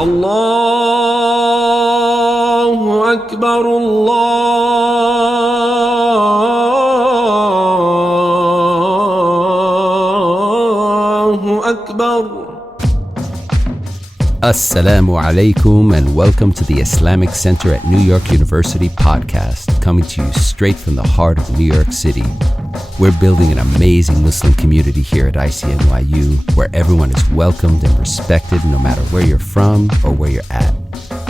الله أكبر الله أكبر. Assalamu alaikum and welcome to the Islamic Center at New York University podcast, coming to you straight from the heart of New York City. We're building an amazing Muslim community here at ICNYU where everyone is welcomed and respected no matter where you're from or where you're at.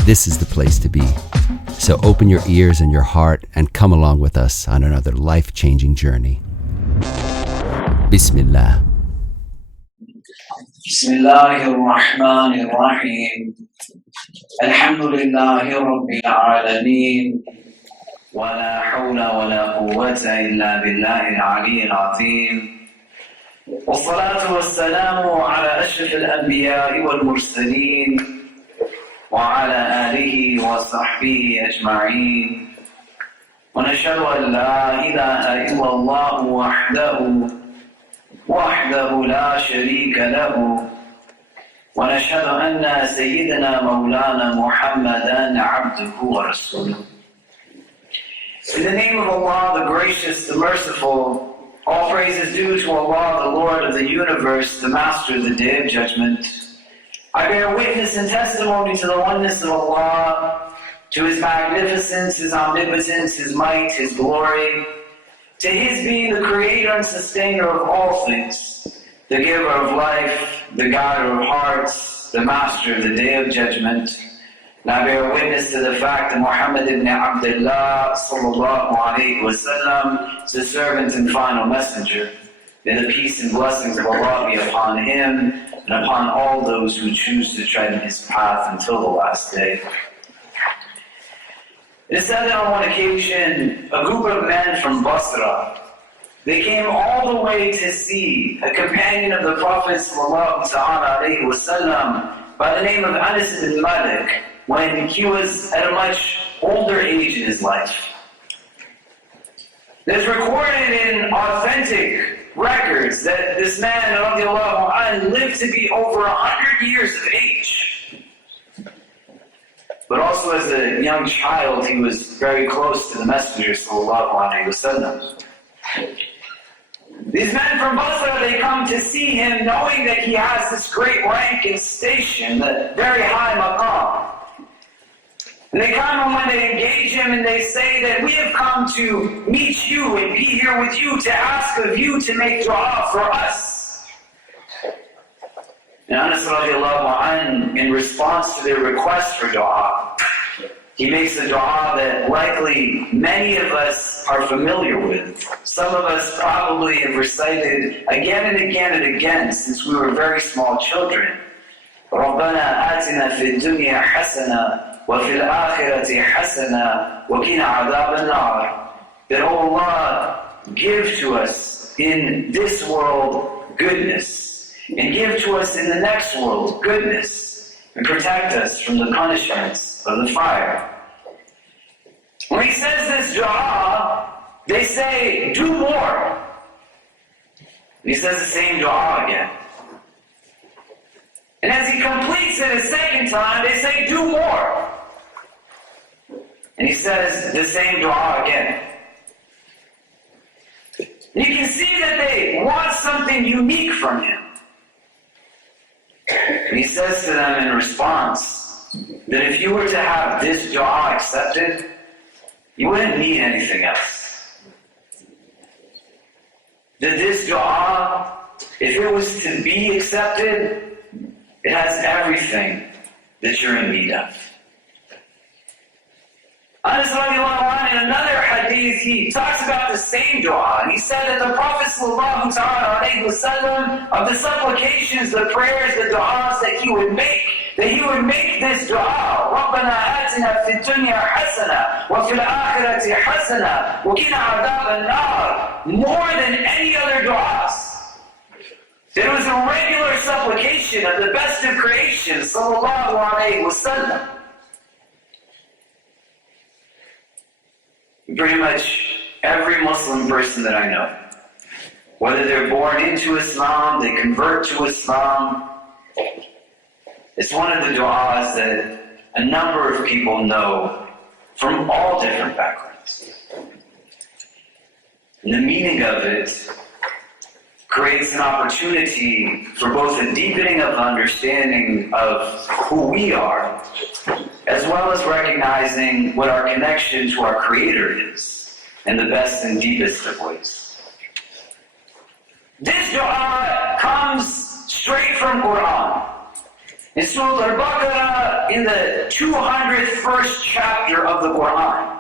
This is the place to be. So open your ears and your heart and come along with us on another life-changing journey. Bismillah. بسم الله الرحمن الرحيم الحمد لله رب العالمين ولا حول ولا قوة إلا بالله العلي العظيم والصلاة والسلام على أشرف الأنبياء والمرسلين وعلى آله وصحبه أجمعين ونشهد أن لا إله إلا الله وحده لا شريك له ونشهد أن سيدنا مولانا محمدا عبده ورسوله. In the name of Allah, the gracious, the merciful, all praise is due to Allah, the Lord of the universe, the Master of the Day of Judgment. I bear witness and testimony to the oneness of Allah, to His magnificence, His omnipotence, His might, His glory, to His being the creator and sustainer of all things, the giver of life, the guider of hearts, the master of the Day of Judgment. And I bear witness to the fact that Muhammad ibn Abdullah sallallahu alayhi wa sallam is the servant and final messenger. May the peace and blessings of Allah be upon him and upon all those who choose to tread in his path until the last day. It is said that on one occasion, a group of men from Basra, they came all the way to see a companion of the Prophet ﷺ by the name of Anas ibn Malik when he was at a much older age in his life. It's recorded in authentic records that this man, radiallahu anhu, lived to be over 100 years of age. But also as a young child, he was very close to the Messenger sallallahu alaihi wasallam. These men from Basra, they come to see him knowing that he has this great rank and station, the very high maqam. And they come and when they engage him and they say that we have come to meet you and be here with you to ask of you to make dua for us. And Anas radiallahu anh, in response to their request for dua, he makes a dua that likely many of us are familiar with. Some of us probably have recited again and again and again since we were very small children. رَبَّنَا آتِنَا فِي الدُّنْيَا حَسَنًا وَفِي الْآخِرَةِ حَسَنًا وَقِنَا عَذَابَ النَّارِ. That, oh Allah, give to us in this world goodness, and give to us in the next world goodness, and protect us from the punishments of the fire. When he says this dua, they say, do more. And he says the same dua again. And as he completes it a second time, they say, do more. And he says the same dua again. And you can see that they want something unique from him. And he says to them in response that if you were to have this dua accepted, you wouldn't need anything else. That this dua, if it was to be accepted, it has everything that you're in need of. Anas radiallahu anh, in another hadith, he talks about the same dua. And he said that the Prophet sallallahu alayhi wa sallam, of the supplications, the prayers, the du'as that he would make this dua. رَبَّنَا آتِنَا فِي الدُّنْيَا حَسَنًا وَفِي الْآخِرَةِ حَسَنًا وَقِنَا عَذَابَ النَّارِ, more than any other du'as. It was a regular supplication of the best of creation, sallallahu alayhi wa sallam. Pretty much every Muslim person that I know, whether they're born into Islam, they convert to Islam, It's one of the du'as that a number of people know from all different backgrounds. And the meaning of it creates an opportunity for both a deepening of understanding of who we are, as well as recognizing what our connection to our Creator is in the best and deepest of ways. This dua comes straight from Quran. In Surah Al-Baqarah, in the 201st chapter of the Quran,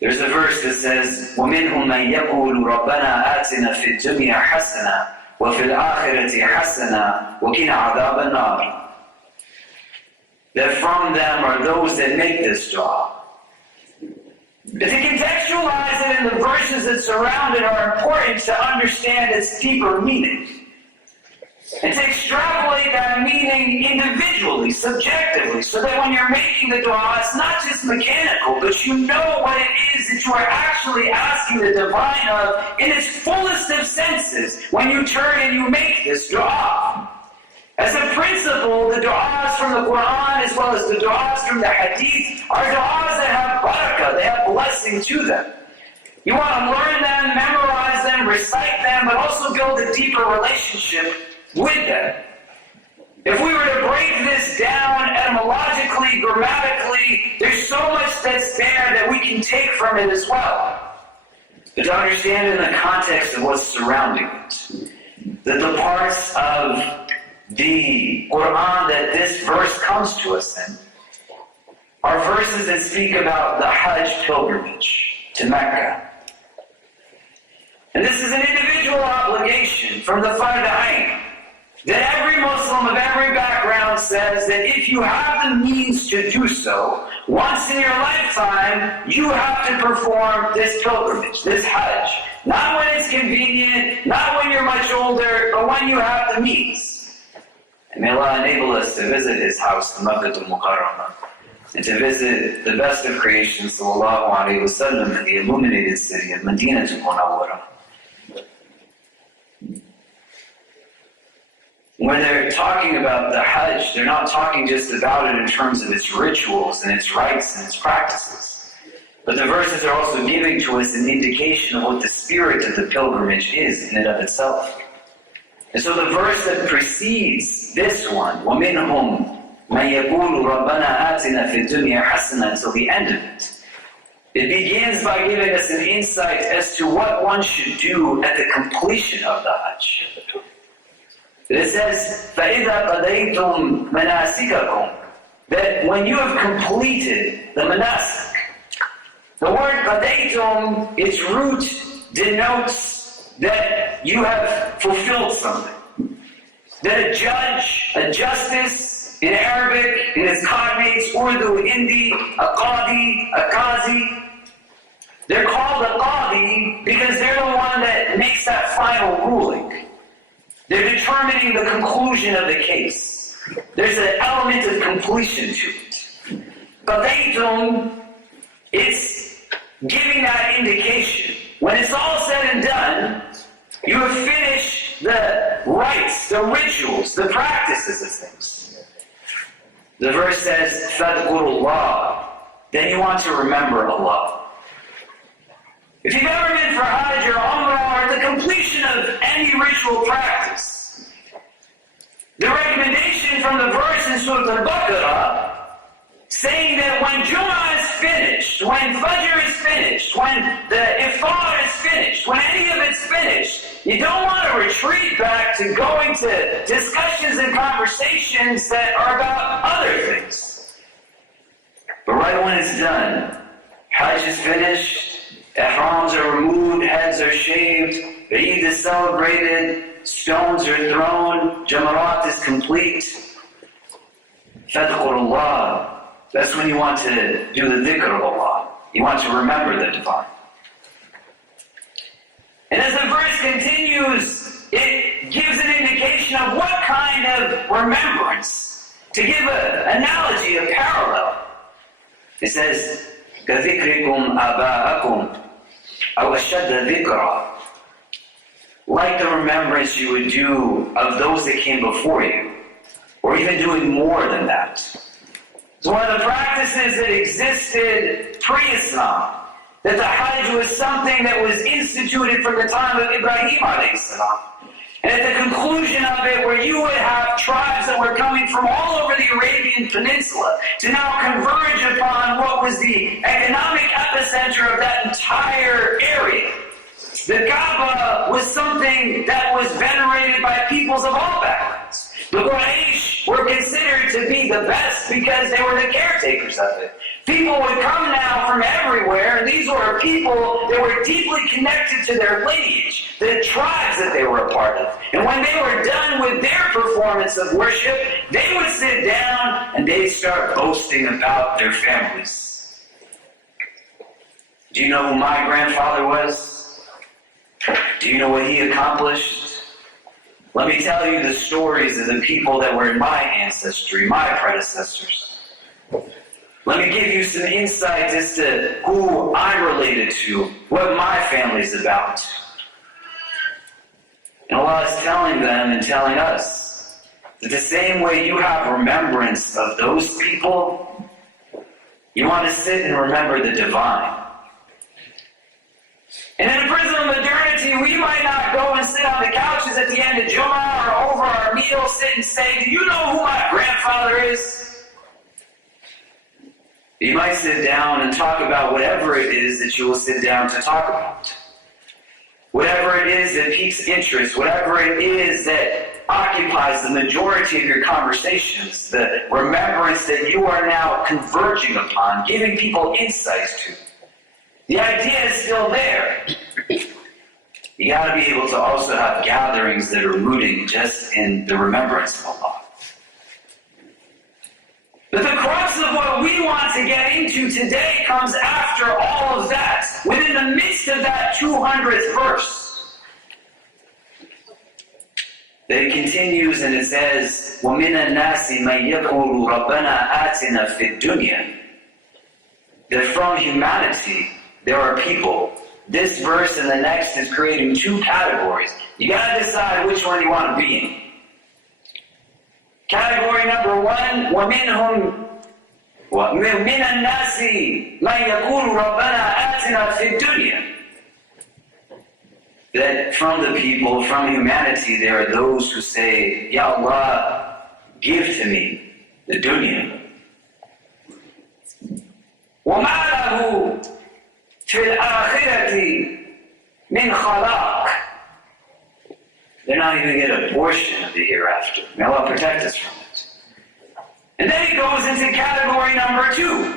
there's a verse that says, وَمِنْهُمْ مَنْ يَقُولُ رَبَّنَا آتِنَا فِي الدُّنْيَا حَسَنَةً وَفِي الْآخِرَةِ حَسَنَةً وَقِنَا عَذَابَ النَّارِ. That from them are those that make this dua. But to contextualize it in the verses that surround it are important to understand its deeper meaning. And to extrapolate that meaning individually, subjectively, so that when you're making the dua, it's not just mechanical, but you know what it is that you are actually asking the divine of in its fullest of senses when you turn and you make this dua. As a principle, the du'as from the Quran as well as the du'as from the Hadith are du'as that have barakah, they have blessing to them. You want to learn them, memorize them, recite them, but also build a deeper relationship with them. If we were to break this down etymologically, grammatically, there's so much that's there that we can take from it as well. But to understand in the context of what's surrounding it, that the parts of the Quran that this verse comes to us in are verses that speak about the Hajj pilgrimage to Mecca. And this is an individual obligation from the Fard Ain that every Muslim of every background says that if you have the means to do so, once in your lifetime, you have to perform this pilgrimage, this Hajj. Not when it's convenient, not when you're much older, but when you have the means. And may Allah enable us to visit His house, the Makkah al-Mukarramah, and to visit the best of creation, sallallahu alayhi wa sallam, in the illuminated city of Medina al-Munawwarah. When they're talking about the Hajj, they're not talking just about it in terms of its rituals and its rites and its practices. But the verses are also giving to us an indication of what the spirit of the pilgrimage is in and of itself. And so the verse that precedes this one, وَمِنْهُمْ مَنْ يَقُولُ رَبَّنَا آتِنَا فِي الدُّنْيَا حَسَنَةً, until the end of it. It begins by giving us an insight as to what one should do at the completion of the Hajj. It says, فَإِذَا قَضَيْتُمْ مَنَاسِكَكُمْ, that when you have completed the manasik. The word qadaytum, its root denotes that you have fulfilled something. That a judge, a justice, in Arabic, in its cognates, Urdu, Hindi, a qadi, a qazi, they're called a qadi because they're the one that makes that final ruling. They're determining the conclusion of the case. There's an element of completion to it. Qadaytum, it's giving that indication. When it's all said and done, you have finished the rites, the rituals, the practices of things. The verse says, فَذْكُرُوا, then you want to remember Allah. If you've ever been for Hajj or Umrah or the completion of any ritual practice, the recommendation from the verse in Surah Al-Baqarah saying that when Jumu'ah is finished, when Fajr is finished, when the Iftar is finished, when any of it's finished, you don't want to retreat back to going to discussions and conversations that are about other things. But right when it's done, Hajj is finished, Ihrams are removed, heads are shaved, Eid is celebrated, stones are thrown, Jamarat is complete. Fadhkurullah. That's when you want to do the dhikr of Allah. You want to remember the divine. And as the verse continues, it gives an indication of what kind of remembrance. To give an analogy, a parallel. It says, كَذِكْرِكُمْ آبَاءَكُمْ أَوْ أَشَدَّ ذِكْرًا, like the remembrance you would do of those that came before you, or or even doing more than that. It's one of the practices that existed pre-Islam, that the Hajj was something that was instituted from the time of Ibrahim alayhi salam. And at the conclusion of it, where you would have tribes that were coming from all over the Arabian Peninsula to now converge upon what was the economic epicenter of that entire area. The Kaaba was something that was venerated by peoples of all backgrounds. The Quraysh were considered to be the best because they were the caretakers of it. People would come now from everywhere, and these were people that were deeply connected to their lineage, the tribes that they were a part of. And when they were done with their performance of worship, they would sit down and they'd start boasting about their families. Do you know who my grandfather was? Do you know what he accomplished? Let me tell you the stories of the people that were in my ancestry, my predecessors. Let me give you some insight as to who I'm related to, what my family's about. And Allah is telling them and telling us that the same way you have remembrance of those people, you want to sit and remember the divine. And in the prison of modernity, we might not go and sit on the couches at the end of Jumu'ah or over our meal, sit and say, do you know who my grandfather is? You might sit down and talk about whatever it is that you will sit down to talk about. Whatever it is that piques interest, whatever it is that occupies the majority of your conversations, the remembrance that you are now converging upon, giving people insights to. The idea is still there. You got to be able to also have gatherings that are rooted just in the remembrance of Allah. But the crux of what we want to get into today comes after all of that, within the midst of that 200th verse. That it continues and it says, وَمِنَ النَّاسِ مَنْ يَقُولُ رَبَّنَا آتِنَا فِي الدُّنْيَا. That from humanity, there are people. This verse and the next is creating two categories. You got to decide which one you want to be in. Category number one, وَمِنْ النَّاسِ مَنْ يَقُولُ رَبَّنَا آتِنَا فِي الدُّنْيَا. That from the people, from humanity, there are those who say, Ya Allah, give to me the dunya. وَمَا لَهُ فِي الْآخِرَةِ مِنْ خَلَاقٍ. They're not even going to get a portion of the hereafter. May Allah protect us from it. And then he goes into category number two.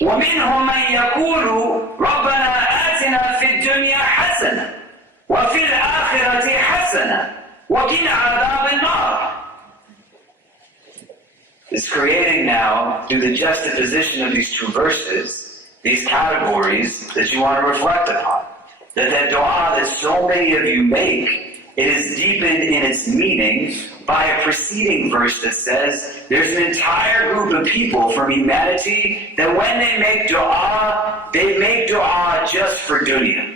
وَمِنْهُمْ مَنْ يَقُولُ رَبَّنَا آتِنَا فِي الدُّنْيا حَسَنًا وَفِي الْآخِرَةِ حَسَنًا وَقِنَا عَذَابَ النَّارِ. It's creating now, through the juxtaposition of these two verses, these categories that you want to reflect upon. That dua that so many of you make, it is deepened in its meaning by a preceding verse that says there's an entire group of people from humanity that when they make dua just for dunya.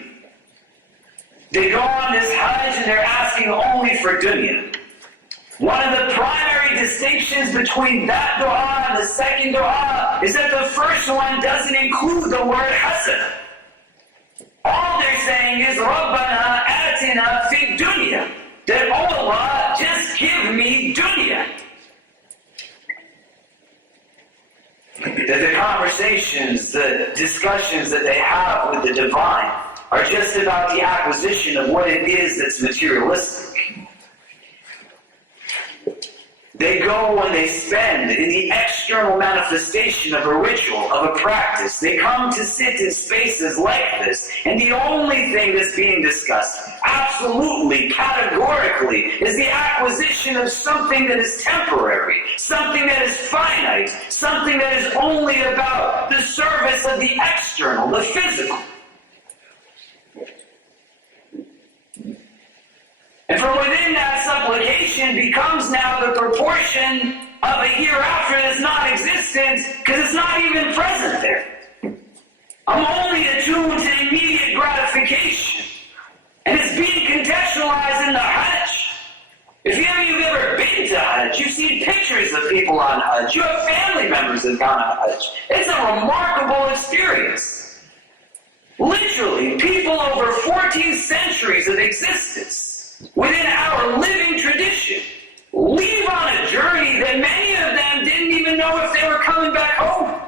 They go on this Hajj and they're asking only for dunya. One of the primary distinctions between that dua and the second dua is that the first one doesn't include the word hasan. All they're saying is, Rabbana atina fi dunya. That, oh Allah, just give me dunya. That the conversations, the discussions that they have with the divine are just about the acquisition of what it is that's materialistic. They go and they spend in the external manifestation of a ritual, of a practice. They come to sit in spaces like this, and the only thing that's being discussed, absolutely, categorically, is the acquisition of something that is temporary, something that is finite, something that is only about the service of the external, the physical. And from within that supplication becomes now the proportion of a hereafter that's non-existent because it's not even present there. I'm only attuned to immediate gratification. And it's being contextualized in the Hajj. If any of you have ever been to Hajj, you've seen pictures of people on Hajj. You have family members that have gone on Hajj. It's a remarkable experience. Literally, people over 14 centuries of existence within our living tradition leave on a journey that many of them didn't even know if they were coming back home.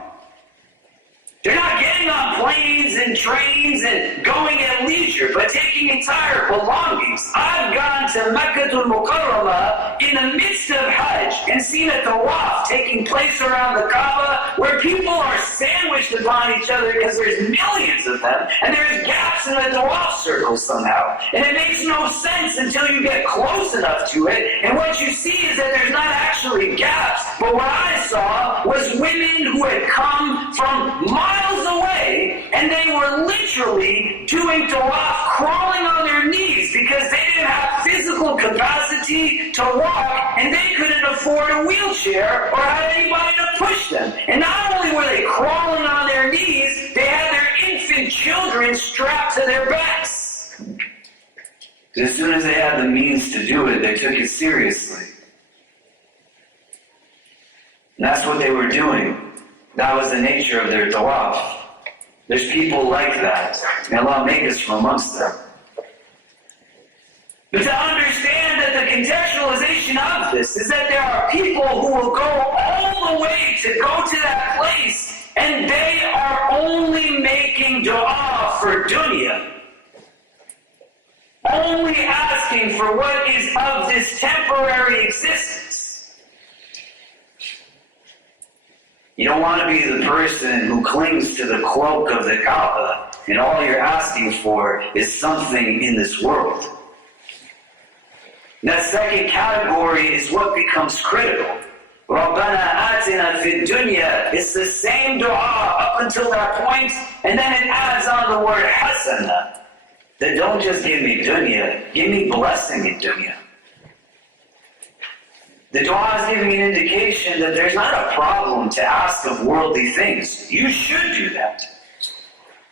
They're not getting on planes and trains and going at leisure, but taking entire belongings. I've gone to Mecca al-Mukarramah in the midst of Hajj and seen a tawaf taking place around the Kaaba where people are sandwiched upon each other because there's millions of them, and there's gaps in the tawaf circle somehow. And it makes no sense until you get close enough to it, and what you see is that there's not actually gaps, but what I saw was women who had come from miles away, and they were literally doing tawaf, crawling on their knees because they didn't have physical capacity to walk, and they couldn't afford a wheelchair or had anybody to push them. And not only were they crawling on their knees, they had their infant children strapped to their backs. As soon as they had the means to do it, they took it seriously. And that's what they were doing. That was the nature of their tawaf. There's people like that. May Allah make us from amongst them. But to understand that the contextualization of this is that there are people who will go all the way to go to that place, and they are only making dua for dunya. Only asking for what is of this temporary existence. You don't want to be the person who clings to the cloak of the Kaaba and all you're asking for is something in this world. That second category is what becomes critical. Rabbana atina fid dunya. It's the same dua up until that point, and then it adds on the word hasana. That don't just give me dunya, give me blessing in dunya. The dua is giving an indication that there's not a problem to ask of worldly things. You should do that.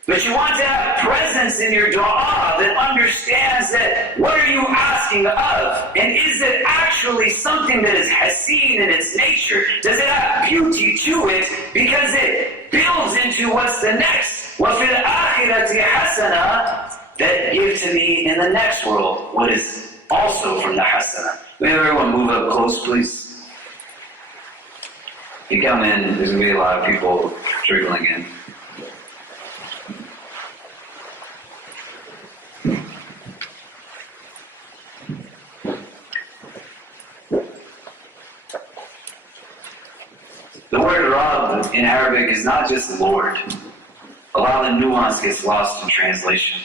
But you want to have presence in your dua that understands that what are you asking of? And is it actually something that is hasin in its nature? Does it have beauty to it? Because it builds into what's the next. وَفِي الْآخِرَةِ حَسَنَةً. That give to me in the next world what is also from the hasana. May everyone move up close, please. You come in, there's going to be a lot of people trickling in. The word Rabb in Arabic is not just Lord. A lot of the nuance gets lost in translation.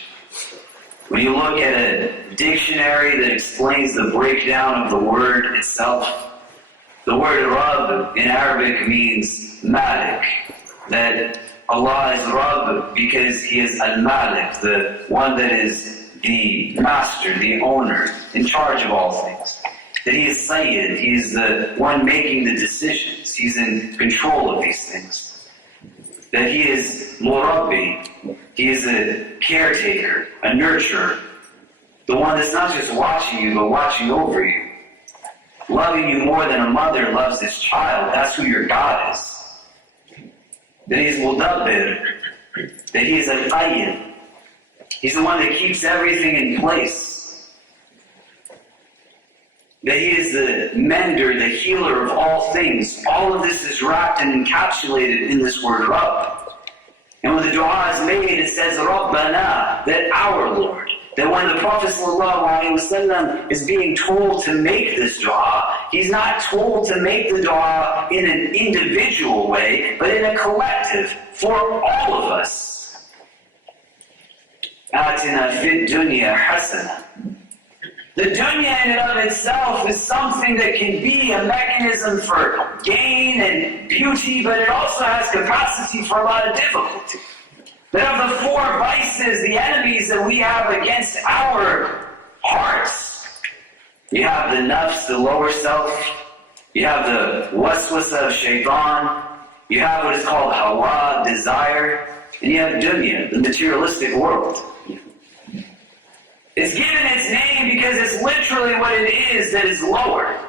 When you look at a dictionary that explains the breakdown of the word itself, the word Rabb in Arabic means Malik. That Allah is Rabb because He is Al-Malik, the one that is the master, the owner, in charge of all things. That He is Sayyid, He is the one making the decisions. He's in control of these things. That He is Murabbi, He is a caretaker, a nurturer, the one that's not just watching you, but watching over you. Loving you more than a mother loves his child. That's who your God is. That He is Mudabbir, that He is Al-Qayyim. He's the one that keeps everything in place. That He is the mender, the healer of all things. All of this is wrapped and encapsulated in this word Rabb. And when the dua is made, it says Rabbana, that our Lord. That when the Prophet ﷺ is being told to make this dua, he's not told to make the dua in an individual way, but in a collective, for all of us. Atina fid dunya hasana. The dunya in and of itself is something that can be a mechanism for gain and beauty, but it also has capacity for a lot of difficulty. That of the four vices, the enemies that we have against our hearts, you have the nafs, the lower self, you have the waswasa of shaitan, you have what is called hawa, desire, and you have dunya, the materialistic world. It's given its name because it's literally what it is that is lower.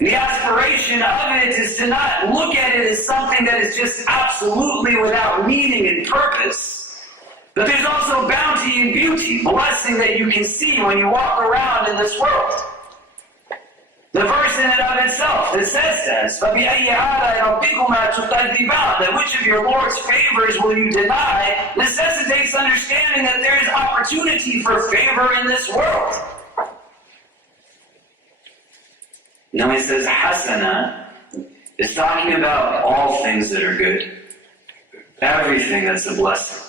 The aspiration of it is to not look at it as something that is just absolutely without meaning and purpose. But there's also bounty and beauty, blessing that you can see when you walk around in this world. The verse in and of itself that says this, that which of your Lord's favors will you deny, necessitates understanding that there is opportunity for favor in this world. Now he says hasana is talking about all things that are good, everything that's a blessing.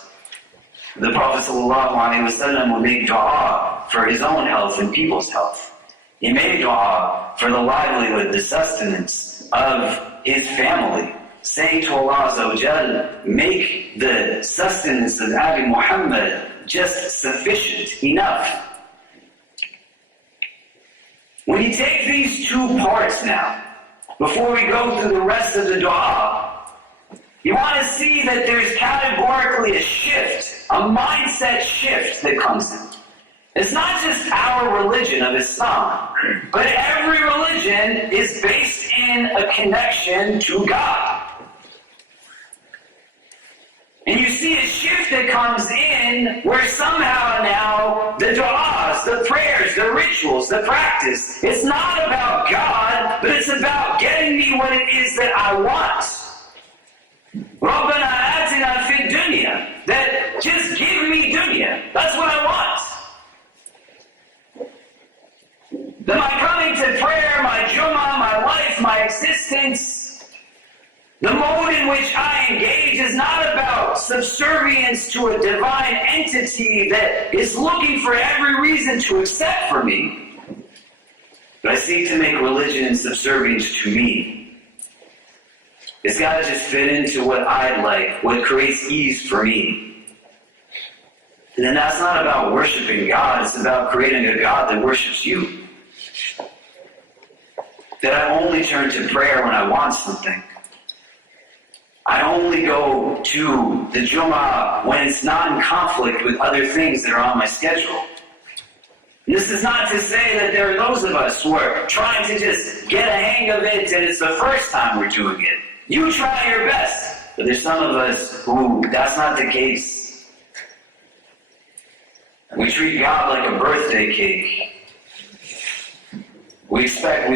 The Prophet ﷺ would make dua for his own health and people's health. He made dua for the livelihood, the sustenance of his family, saying to Allah Azza wa Jal, make the sustenance of Abi Muhammad just sufficient, enough. When you take these two parts now, before we go through the rest of the dua, you want to see that there's categorically a shift, a mindset shift that comes in. It's not just our religion of Islam, but every religion is based in a connection to God. And you see a shift that comes in where somehow now the du'as, the prayers, the rituals, the practice, it's not about God, but it's about getting me what it is that I want. Rabbana atina fid dunya, that just give me dunya. That's what I want. That my coming to prayer, my Jumu'ah, my life, my existence, the mode in which I engage is not about subservience to a divine entity that is looking for every reason to accept for me, but I seek to make religion in subservience to me. It's got to just fit into what I like, what creates ease for me. And then that's not about worshiping God, it's about creating a God that worships you. That I only turn to prayer when I want something. I only go to the Jumu'ah when it's not in conflict with other things that are on my schedule. And this is not to say that there are those of us who are trying to just get a hang of it and it's the first time we're doing it. You try your best. But there's some of us who that's not the case. We treat God like a birthday cake. We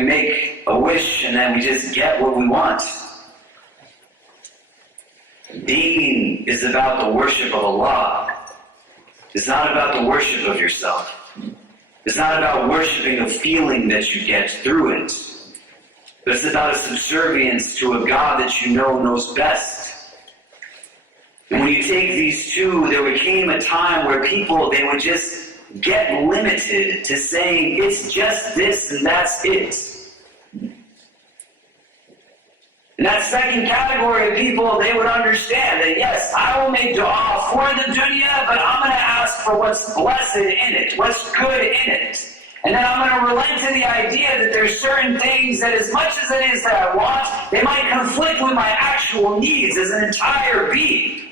make a wish and then we just get what we want. Deen is about the worship of Allah. It's not about the worship of yourself. It's not about worshiping a feeling that you get through it. But it's about a subservience to a God that you know knows best. And when you take these two, there became a time where people, they would just get limited to saying it's just this and that's it. And that second category of people, they would understand that yes, I will make dua for the dunya, but I'm going to ask for what's blessed in it, what's good in it. And then I'm going to relent to the idea that there's certain things that as much as it is that I want, they might conflict with my actual needs as an entire being.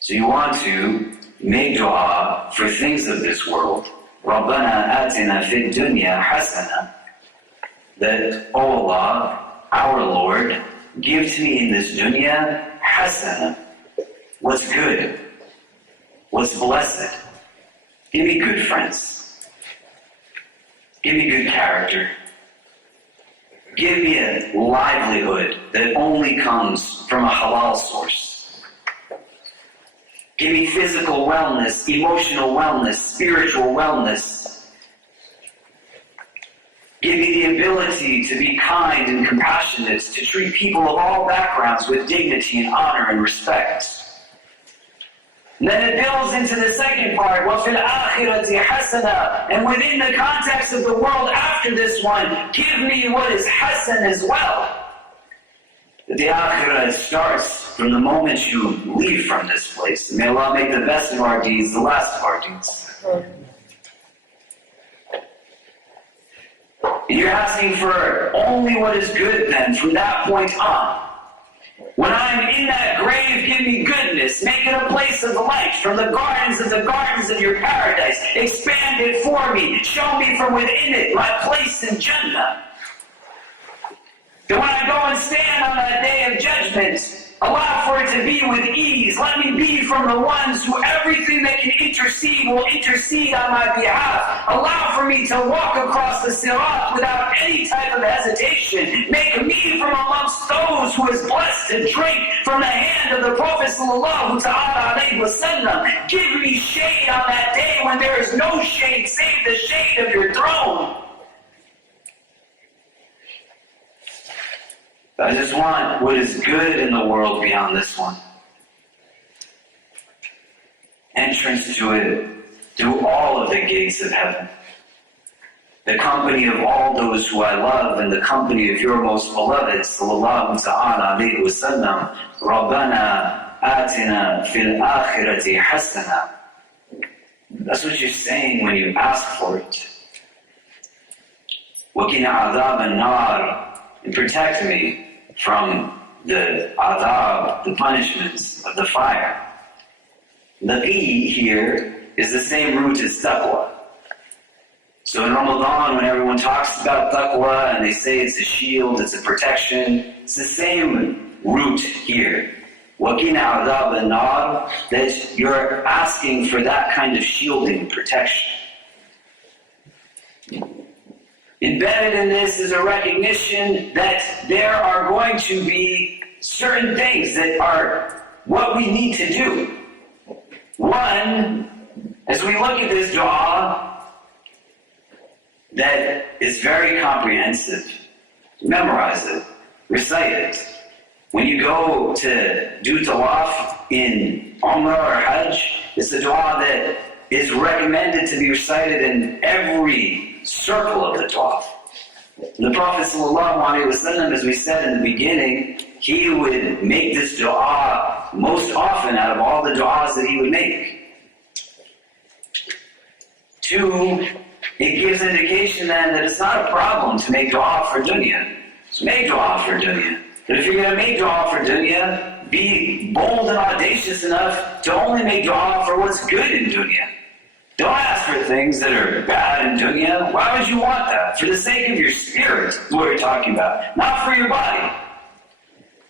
So you want to make dua for things of this world. Rabbana atina fid dunya hasana. That, oh Allah, our Lord, give to me in this dunya hasana. What's good? What's blessed? Give me good friends. Give me good character. Give me a livelihood that only comes from a halal source. Give me physical wellness, emotional wellness, spiritual wellness. Give me the ability to be kind and compassionate, to treat people of all backgrounds with dignity and honor and respect. And then it builds into the second part, وَفِي الْآخِرَةِ حَسَنًا. And within the context of the world after this one, give me what is hasan as well. The akhirah starts from the moment you leave from this place. May Allah make the best of our deeds the last of our deeds. And you're asking for only what is good then from that point on. When I'm in that grave, give me goodness. Make it a place of light from the gardens of your paradise. Expand it for me. Show me from within it my place in Jannah. That when I go and stand on that day of judgment, allow for it to be with ease. Let me be from the ones who everything that can intercede will intercede on my behalf. Allow for me to walk across the sirat without any type of hesitation. Make me from amongst those who is blessed to drink from the hand of the Prophet sallallahu ta'ala alayhi wa sallam. Give me shade on that day when there is no shade save the shade of your throne. I just want what is good in the world beyond this one. Entrance to it through all of the gates of heaven. The company of all those who I love and the company of your most beloved, sallallahu ta'ala alayhi wa sallam. Rabbana atina fil akhirati hasana. That's what you're saying when you ask for it. Waqina adhab an-nar, and protect me from the adhab, the punishments of the fire. Laqi here is the same root as taqwa. So in Ramadan, when everyone talks about taqwa and they say it's a shield, it's a protection, it's the same root here. Waqina adhab an-nar, that you're asking for that kind of shielding, protection. Embedded in this is a recognition that there are going to be certain things that are what we need to do. One, as we look at this dua, that is very comprehensive. Memorize it, recite it. When you go to do tawaf in Umrah or Hajj, it's a dua that is recommended to be recited in every circle of the tawaf. The Prophet ﷺ, as we said in the beginning, he would make this dua most often out of all the duas that he would make. Two, it gives indication then that it's not a problem to make dua for dunya. So make dua for dunya. But if you're going to make dua for dunya, be bold and audacious enough to only make dua for what's good in dunya. Don't ask for things that are bad in dunya. Why would you want that? For the sake of your spirit is what we're talking about, not for your body.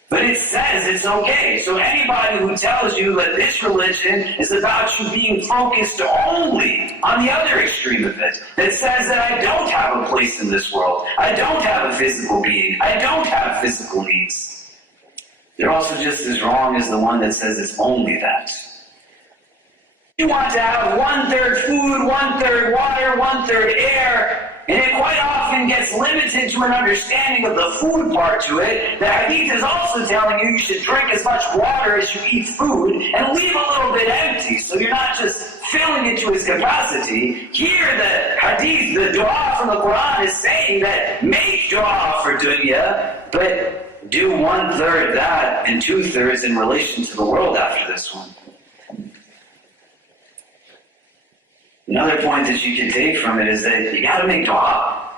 But it says it's okay. So anybody who tells you that this religion is about you being focused only on the other extreme of it, that says that I don't have a place in this world, I don't have a physical being, I don't have physical needs, they're also just as wrong as the one that says it's only that. You want to have 1/3 food, 1/3 water, 1/3 air, and it quite often gets limited to an understanding of the food part to it. The hadith is also telling you should drink as much water as you eat food and leave a little bit empty, so you're not just filling it to its capacity. Here the hadith, the dua from the Quran is saying that make dua for dunya, but do 1/3 that and 2/3 in relation to the world after this one. Another point that you can take from it is that you got to make dua.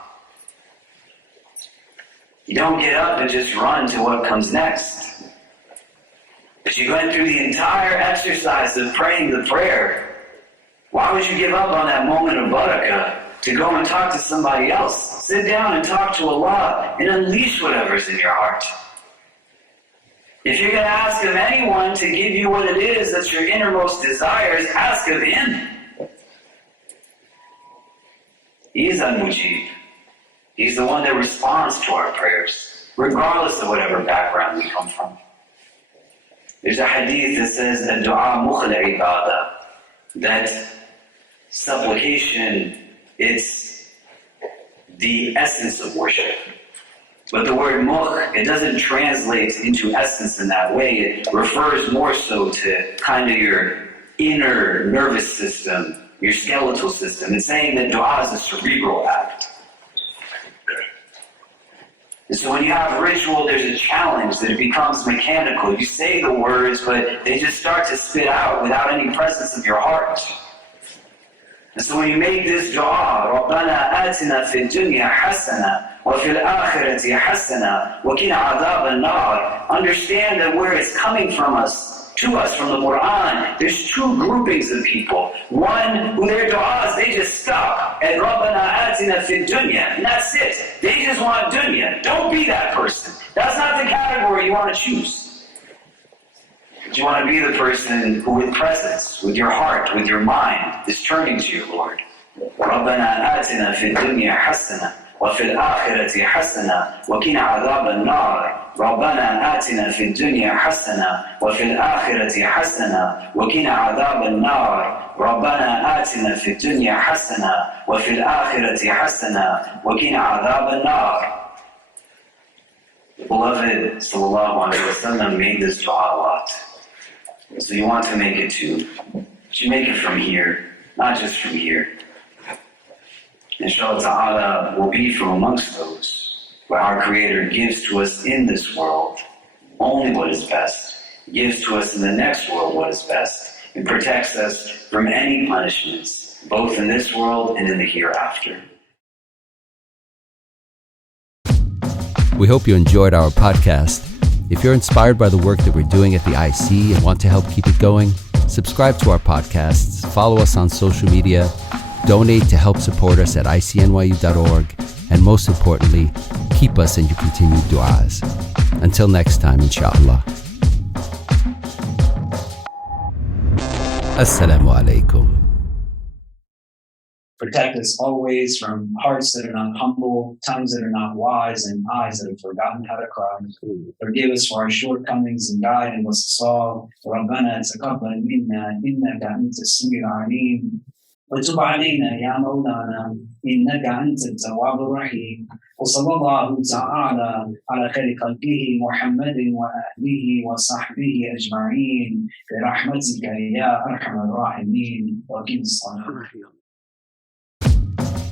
You don't get up and just run to what comes next. But you went through the entire exercise of praying the prayer. Why would you give up on that moment of barakah to go and talk to somebody else? Sit down and talk to Allah and unleash whatever's in your heart. If you're going to ask of anyone to give you what it is that's your innermost desires, ask of Him. He's al-Mujib. He's the one that responds to our prayers, regardless of whatever background we come from. There's a hadith that says that dua mukhl ibadah, that supplication, it's the essence of worship. But the word mukh, it doesn't translate into essence in that way. It refers more so to kind of your inner nervous system, your skeletal system. It's saying that dua is a cerebral act. And so when you have ritual, there's a challenge that it becomes mechanical. You say the words, but they just start to spit out without any presence of your heart. And so when you make this dua, رَبَّنَا آتِنَا فِي الدُّنْيَا حَسَنَةً وفي الآخرة حسنة وقنا عذاب النار. Understand that where it's coming from us, to us from the Quran, there's two groupings of people. One who their du'as, they just stop at رَبَّنَا آتِنَا فِي الدُّنْيَا, and that's it. They just want dunya. Don't be that person. That's not the category you want to choose. You want to be the person who with presence, with your heart, with your mind, is turning to your Lord. رَبَّنَا آتِنَا فِي الدُّنْيا حَسَنَةً وفي الآخرة حسنة وقنا عذاب النار. ربنا آتنا في الدنيا حسنة وفي الآخرة حسنة وقنا عذاب النار. ربنا آتنا في الدنيا حسنة وفي الآخرة حسنة وقنا عذاب النار. The beloved sallallahu alaihi wasallam made this dua a lot. So you want to make it too. You should make it from here, not just from here. Inshallah ta'ala will be from amongst those where our Creator gives to us in this world only what is best, gives to us in the next world what is best, and protects us from any punishments, both in this world and in the hereafter. We hope you enjoyed our podcast. If you're inspired by the work that we're doing at the IC and want to help keep it going, subscribe to our podcasts, follow us on social media, donate to help support us at ICNYU.org, and most importantly, keep us in your continued du'as. Until next time, inshallah. Assalamu alaikum. Protect us always from hearts that are not humble, tongues that are not wise, and eyes that have forgotten how to cry. Forgive us for our shortcomings and guide in what's solved. ربنا تقبل منا إنك أنت السميع العليم وتب علينا يا مولانا إنك أنت التواب الرحيم. وصلى الله تعالى على خير خلقه محمد وآله وصحبه أجمعين برحمتك يا أرحم الراحمين. وأقم الصلاة.